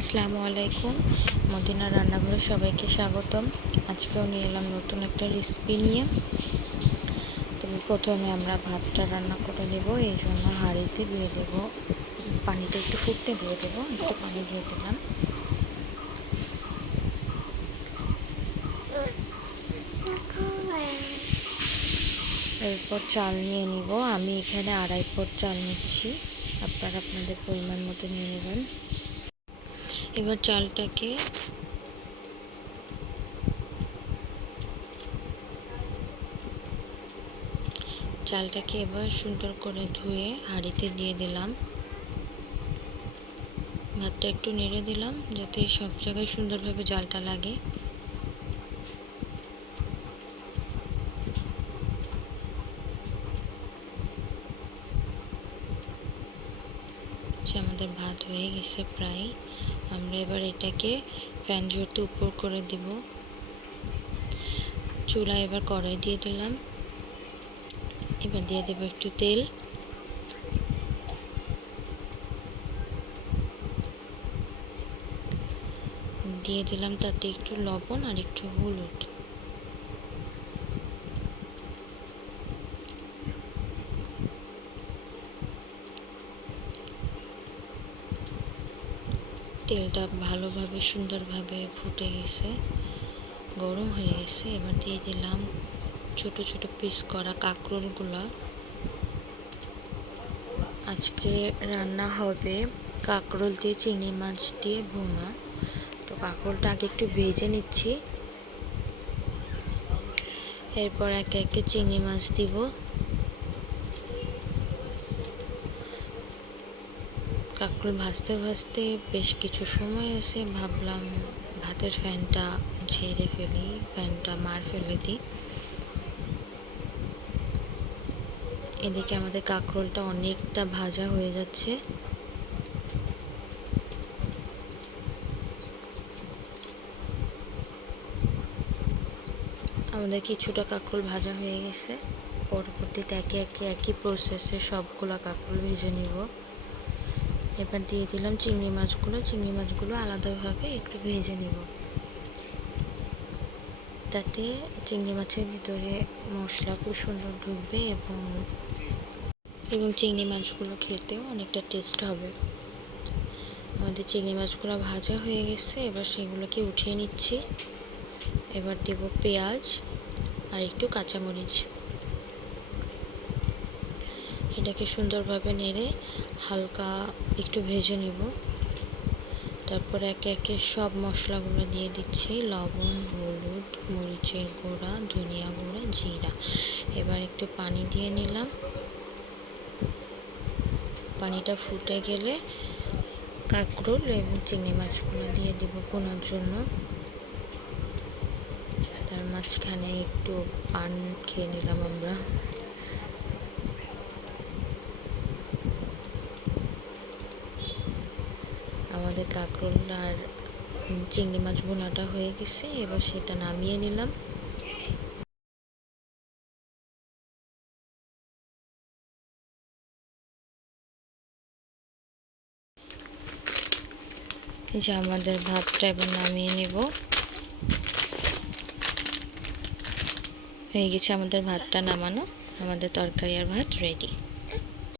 আসসালামু আলাইকুম। মদিনা রান্নাঘরে সবাইকে স্বাগতম। আজকেও নিয়ে এলাম নতুন একটা রেসিপি নিয়ে। তবে প্রথমে আমরা ভাতটা রান্না করে দেব, এই জন্য হাঁড়িতে দিয়ে দেব, পানিটা একটু ফুটতে দিয়ে দেব। একটু পানি দিয়ে দিলাম। এরপর চাল নিয়ে নিব। আমি এখানে 2.5 পট চাল নিচ্ছি, আপনারা আপনাদের পরিমাণ মতো নিয়ে নেবেন। এবার চালটাকে এবার সুন্দর করে ধুয়ে হাঁড়িতে দিয়ে দিলাম। ভাতটা একটু নেড়ে দিলাম যাতে সব জায়গায় সুন্দরভাবে জালটা লাগে। আমাদের ভাত হয়ে গেছে প্রায়। আমরা এবার এটাকে ফ্যান ঝরতে উপর করে দিব। চুলা এবার কড়াই দিয়ে দিলাম। এবার দিয়ে দেব একটু তেল। দিয়ে দিলাম তাতে একটু লবণ আর একটু হলুদ। তেলটা ভালোভাবে সুন্দরভাবে ফুটে গেছে, গরম হয়ে গেছে। এবার দিয়ে দিলাম ছোট ছোট পিস করা কাঁকরোলগুলো। আজকে রান্না হবে কাঁকরোল দিয়ে চিংড়ি মাছ দিয়ে ভুনা। তো কাঁকরোলটা আগে একটু ভেজে নিচ্ছি, এরপর একে একে চিংড়ি মাছ দিব। কাঁকরোল ভাজতে ভাজতে বেশ কিছু সময় আছে, ভাবলাম ভাতের ফ্যানটা ঝেড়ে ফেলি, ফ্যানটা মার ফেলে দিই। এদিকে আমাদের কাঁকরোলটা অনেকটা ভাজা হয়ে যাচ্ছে। আমাদের কিছুটা কাঁকরোল ভাজা হয়ে গেছে। পরবর্তীতে একে একে একই প্রসেসে সবগুলা কাঁকরোল ভেজে নিব। এবার দিয়ে দিলাম চিংড়ি মাছগুলো আলাদাভাবে একটু ভেজে নিব, তাতে চিংড়ি মাছের ভিতরে মশলা খুব সুন্দর ঢুকবে এবং চিংড়ি মাছগুলো খেতেও অনেকটা টেস্ট হবে। আমাদের চিংড়ি মাছগুলো ভাজা হয়ে গেছে, এবার সেগুলোকে উঠিয়ে নিচ্ছি। এবার দেব পেঁয়াজ আর একটু কাঁচামরিচ। এটাকে সুন্দরভাবে নেড়ে হালকা একটু ভেজে নিব। তারপর একে একে সব মশলাগুলো দিয়ে দিচ্ছি, লবণ, হলুদ, মরিচের গুঁড়া, ধনিয়া গুঁড়া, জিরা। এবার একটু পানি দিয়ে নিলাম। পানিটা ফুটে গেলে কাঁকরোল এবং চিংড়ি মাছগুলো দিয়ে দিব ভুনার জন্য। তার মাঝখানে একটু পান খেয়ে নিলাম আমরা। আমাদের কাঁকরোল আর চিংড়ি মাছ ভুনাটা হয়ে গেছে, এবার সেটা নামিয়ে নিলাম। এই যে আমাদের ভাতটা এবার নামিয়ে নেব। হয়ে গেছে আমাদের ভাতটা নামানো, আমাদের তরকারি আর ভাত রেডি।